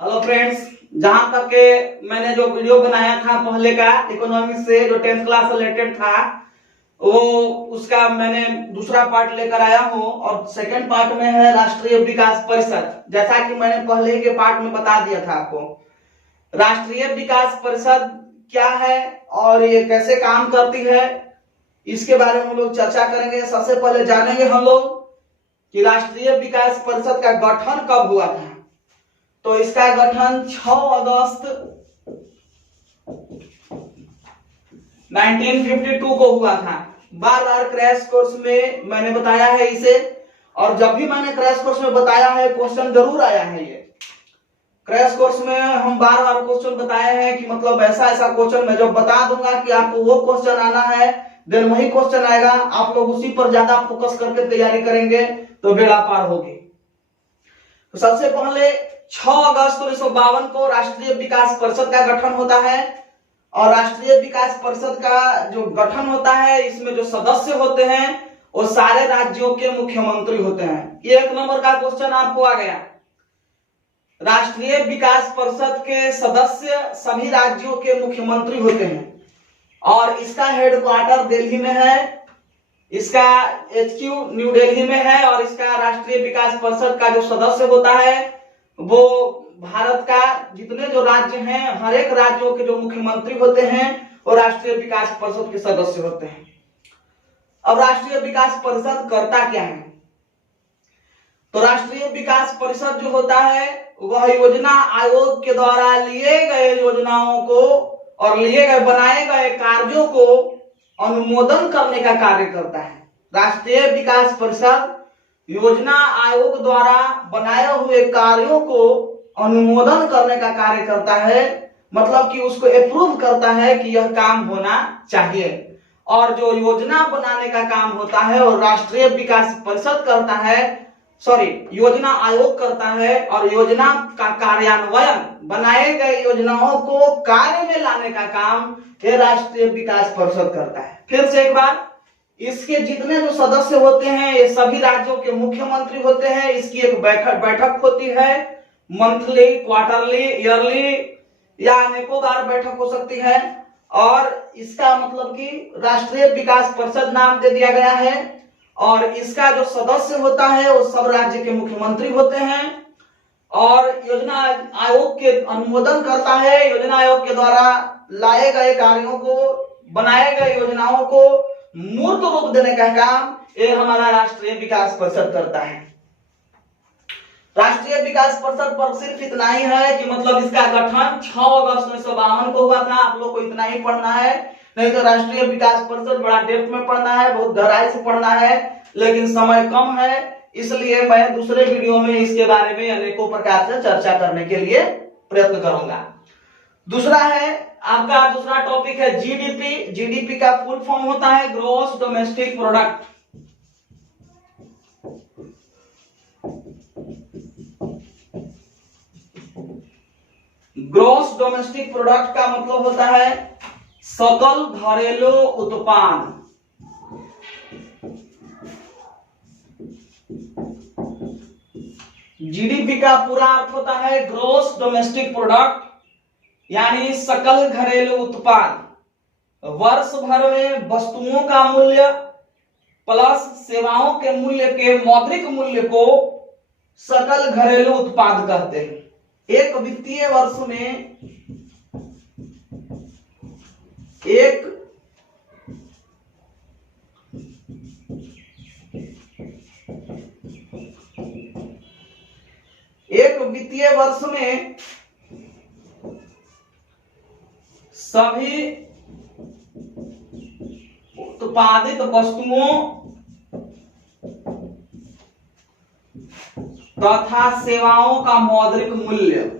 Hello friends, जहां तक के मैंने जो वीडियो बनाया था पहले का इकोनॉमिक्स से जो 10th क्लास रिलेटेड था वो उसका मैंने दूसरा पार्ट लेकर आया हूं और सेकंड पार्ट में है राष्ट्रीय विकास परिषद। जैसा कि मैंने पहले के पार्ट में बता दिया था आपको, राष्ट्रीय विकास परिषद क्या है और ये कैसे काम करती है इसके बारे में हम लोग चर्चा करेंगे। सबसे पहले जानेंगे हम लोग कि राष्ट्रीय विकास परिषद का गठन कब हुआ था। तो इसका गठन 6 अगस्त 1952 को हुआ था। बार बार क्रैश कोर्स में मैंने बताया है इसे, और जब भी मैंने क्रैश कोर्स में बताया है क्वेश्चन जरूर आया है। ये क्रैश कोर्स में हम बार बार क्वेश्चन बताए हैं कि मतलब ऐसा ऐसा क्वेश्चन मैं जब बता दूंगा कि आपको वो क्वेश्चन आना है, देन वही क्वेश्चन आएगा, आप लोग उसी पर ज्यादा फोकस करके तैयारी करेंगे तो बेड़ा पार होगी। तो सबसे पहले 6 अगस्त 1952 को राष्ट्रीय विकास परिषद का गठन होता है। और राष्ट्रीय विकास परिषद का जो गठन होता है इसमें जो सदस्य होते हैं वो सारे राज्यों के मुख्यमंत्री होते हैं। ये 1 नंबर का क्वेश्चन आपको आ गया। राष्ट्रीय विकास परिषद के सदस्य सभी राज्यों के मुख्यमंत्री होते हैं और इसका हेडक्वार्टर दिल्ली में है, इसका HQ न्यू दिल्ली में है। और इसका राष्ट्रीय विकास परिषद का जो सदस्य होता है वो भारत का जितने जो राज्य हैं हर एक राज्यों के जो मुख्यमंत्री होते हैं वो राष्ट्रीय विकास परिषद के सदस्य होते हैं। अब राष्ट्रीय विकास परिषद करता क्या है? तो राष्ट्रीय विकास परिषद जो होता है वह योजना आयोग के द्वारा लिए गए योजनाओं को और लिए गए बनाए गए कार्यों को अनुमोदन करने का कार्य करता है। राष्ट्रीय विकास परिषद योजना आयोग द्वारा बनाए हुए कार्यों को अनुमोदन करने का कार्य करता है, मतलब कि उसको अप्रूव करता है कि यह काम होना चाहिए। और जो योजना बनाने का काम होता है और राष्ट्रीय विकास परिषद करता है, योजना आयोग करता है। और योजना का कार्यान्वयन, बनाए गए योजनाओं को कार्य में लाने का काम ये राष्ट्रीय विकास परिषद करता है। फिर से एक बार, इसके जितने जो सदस्य होते हैं ये सभी राज्यों के मुख्यमंत्री होते हैं। इसकी एक बैठक होती है, मंथली, क्वार्टरली, ईयरली या अनेकों बार बैठक हो सकती है। और इसका मतलब कि राष्ट्रीय विकास परिषद नाम दे दिया गया है। और इसका जो सदस्य होता है वो सब राज्य के मुख्यमंत्री होते हैं। और योजना आयोग के अनुमोदन करता है, योजना आयोग के द्वारा लाए गए कार्यों को, बनाए गए योजनाओं को मूर्त रूप देने का काम ये हमारा राष्ट्रीय विकास परिषद करता है। राष्ट्रीय विकास परिषद पर सिर्फ इतना ही है कि मतलब इसका गठन 6 अगस्त 1952 को हुआ था। आप लोग को इतना ही पढ़ना है, नहीं तो राष्ट्रीय विकास परिषद बड़ा डेप्थ में पढ़ना है, बहुत गहराई से पढ़ना है, लेकिन समय कम है, इसलिए मैं दूसरे वीडियो में इसके बारे में अनेकों प्रकार से चर्चा करने के लिए प्रयत्न करूंगा। दूसरा है आपका दूसरा टॉपिक है जीडीपी। जीडीपी का फुल फॉर्म होता है gross domestic product. Gross domestic product का मतलब होता है सकल घरेलू उत्पाद। जीडीपी का पूरा अर्थ होता है ग्रॉस डोमेस्टिक प्रोडक्ट, यानी सकल घरेलू उत्पाद। वर्ष भर में वस्तुओं का मूल्य प्लस सेवाओं के मूल्य के मौद्रिक मूल्य को सकल घरेलू उत्पाद कहते हैं। एक वित्तीय वर्ष में एक वित्तीय वर्ष में सभी उत्पादित वस्तुओं तथा सेवाओं का मौद्रिक मूल्य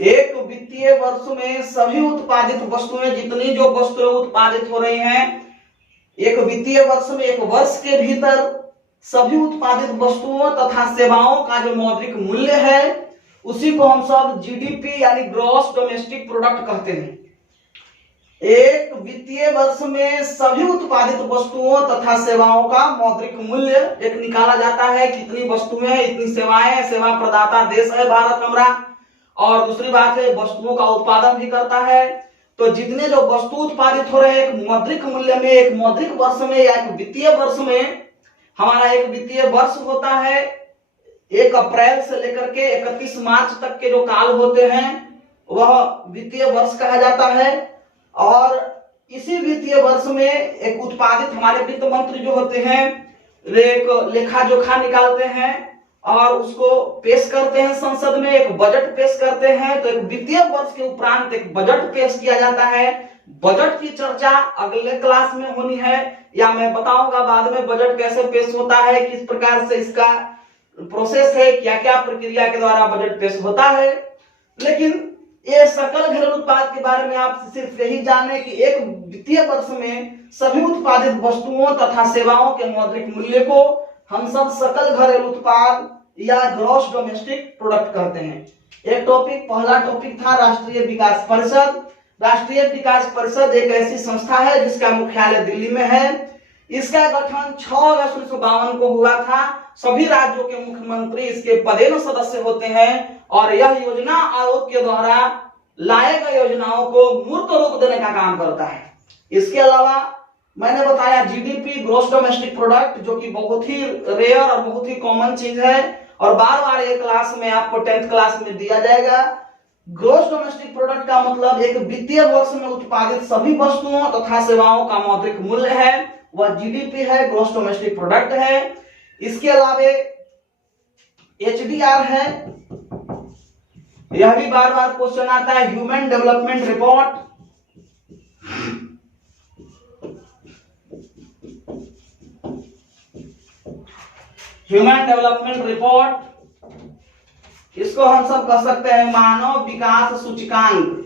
एक वित्तीय वर्ष में सभी उत्पादित वस्तुएं, जितनी जो वस्तुएं उत्पादित हो रही हैं एक वित्तीय वर्ष में, एक वर्ष के भीतर सभी उत्पादित वस्तुओं तथा सेवाओं का जो मौद्रिक मूल्य है उसी को हम सब जीडीपी यानी ग्रॉस डोमेस्टिक प्रोडक्ट कहते हैं। एक वित्तीय वर्ष में सभी उत्पादित वस्तुओं तथा सेवाओं का मौद्रिक मूल्य एक निकाला जाता है। कितनी वस्तुएं हैं, इतनी सेवाएं, सेवा प्रदाता देश है भारत हमारा। और दूसरी बात है वस्तुओं का उत्पादन भी करता है। तो जितने जो वस्तु उत्पादित हो रहे हैं एक मौद्रिक मूल्य में, एक मौद्रिक वर्ष में या एक वित्तीय वर्ष में, हमारा एक वित्तीय वर्ष होता है 1 अप्रैल से लेकर के 31 मार्च तक के जो काल होते हैं वह वित्तीय वर्ष कहा जाता है। और इसी वित्तीय वर्ष में एक उत्पादित हमारे वित्त मंत्री जो होते हैं एक लेखा जोखा निकालते हैं और उसको पेश करते हैं संसद में, एक बजट पेश करते हैं। तो एक वित्तीय वर्ष के उपरांत एक बजट पेश किया जाता है। बजट की चर्चा अगले क्लास में होनी है, या मैं बताऊंगा बाद में बजट कैसे पेश होता है, किस प्रकार से इसका प्रोसेस है, क्या क्या प्रक्रिया के द्वारा बजट पेश होता है। लेकिन ये सकल घरेलू उत्पाद के बारे में आप सिर्फ यही जाने कि एक वित्तीय वर्ष में सभी उत्पादित वस्तुओं तथा सेवाओं के मौद्रिक मूल्य को हम सब सकल घरेलू उत्पाद या ग्रॉस डोमेस्टिक प्रोडक्ट कहते हैं। एक टॉपिक, पहला टॉपिक था राष्ट्रीय विकास परिषद। राष्ट्रीय विकास परिषद एक ऐसी संस्था है जिसका मुख्यालय दिल्ली में है। इसका गठन 6 अगस्त 1952 को हुआ था। सभी राज्यों के मुख्यमंत्री इसके पदेन सदस्य होते हैं और यह योजना आयोग के द्वारा लाए गए योजनाओं को मूर्त रूप देने का काम करता है। इसके अलावा मैंने बताया जीडीपी, ग्रॉस डोमेस्टिक प्रोडक्ट, जो कि बहुत ही रेयर और बहुत ही कॉमन चीज है और बार बार ये क्लास में आपको 10th क्लास में दिया जाएगा। ग्रॉस डोमेस्टिक प्रोडक्ट का मतलब एक वित्तीय वर्ष में उत्पादित सभी वस्तुओं तथा सेवाओं का मौद्रिक मूल्य है, वह जीडीपी है, ग्रॉस डोमेस्टिक प्रोडक्ट है। इसके अलावा एचडीआर है, यह भी बार बार क्वेश्चन आता है। Human development report, human development report, इसको हम सब कह सकते हैं मानव विकास सूचकांक।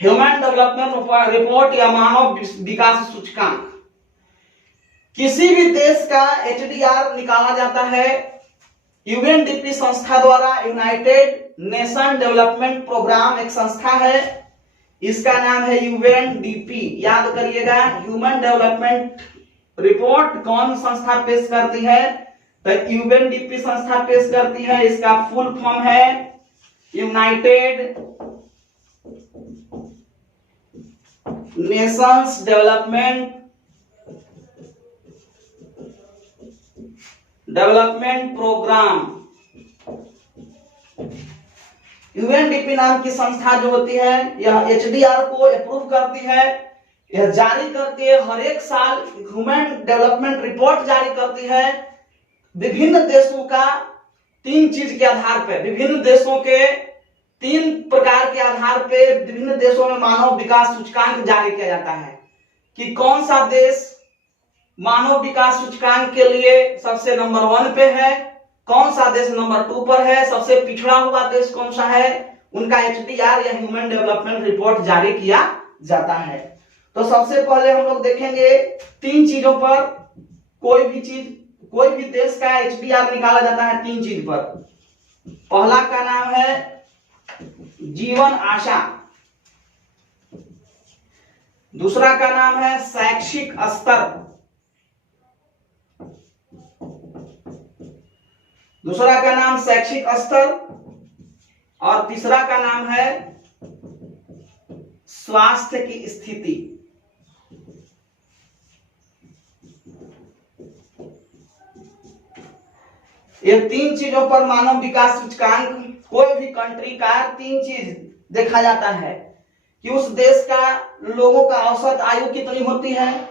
ह्यूमन डेवलपमेंट रिपोर्ट या मानव विकास सूचकांक। किसी भी देश का एचडीआर निकाला जाता है यूएनडीपी संस्था द्वारा। यूनाइटेड नेशन डेवलपमेंट प्रोग्राम एक संस्था है, इसका नाम है यूएनडीपी, याद करिएगा। ह्यूमन डेवलपमेंट रिपोर्ट कौन संस्था पेश करती है, तो यूएनडीपी संस्था पेश करती है। इसका फुल फॉर्म है United Nations Development Programme. UNDP नाम की संस्था जो होती है यह एचडीआर को अप्रूव करती है, यह जारी करती है। हर एक साल ह्यूमन डेवलपमेंट रिपोर्ट जारी करती है। विभिन्न देशों का 3 चीज के आधार पर, विभिन्न देशों के 3 प्रकार के आधार पे विभिन्न देशों में मानव विकास सूचकांक जारी किया जाता है कि कौन सा देश मानव विकास सूचकांक के लिए सबसे नंबर 1 पे है, कौन सा देश नंबर 2 पर है, सबसे पिछड़ा हुआ देश कौन सा है, उनका एचडीआर या ह्यूमन डेवलपमेंट रिपोर्ट जारी किया जाता है। तो सबसे पहले हम लोग देखेंगे 3 चीजों पर, कोई भी देश का एचडीआर निकाला जाता है 3 चीज पर। पहला का नाम है जीवन आशा, दूसरा का नाम है शैक्षिक स्तर, दूसरा का नाम शैक्षिक स्तर और तीसरा का नाम है स्वास्थ्य की स्थिति। ये 3 चीजों पर मानव विकास सूचकांक कोई भी कंट्री का 3 चीज देखा जाता है कि उस देश का लोगों का औसत आयु कितनी होती है,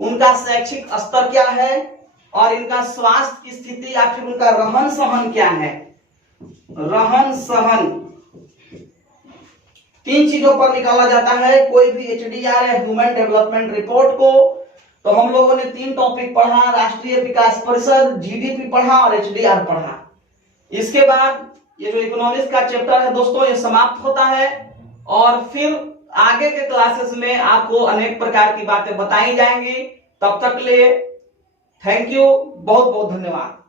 उनका शैक्षिक स्तर क्या है और इनका स्वास्थ्य की स्थिति या फिर उनका रहन सहन क्या है। रहन सहन 3 चीजों पर निकाला जाता है कोई भी एचडीआर या ह्यूमन डेवलपमेंट रिपोर्ट को। तो हम लोगों ने 3 टॉपिक पढ़ा, राष्ट्रीय विकास परिषद, जीडीपी पढ़ा और एचडीआर पढ़ा। इसके बाद ये जो इकोनॉमिक्स का चैप्टर है दोस्तों ये समाप्त होता है और फिर आगे के क्लासेस में आपको अनेक प्रकार की बातें बताई जाएंगी। तब तक के लिए थैंक यू, बहुत बहुत धन्यवाद।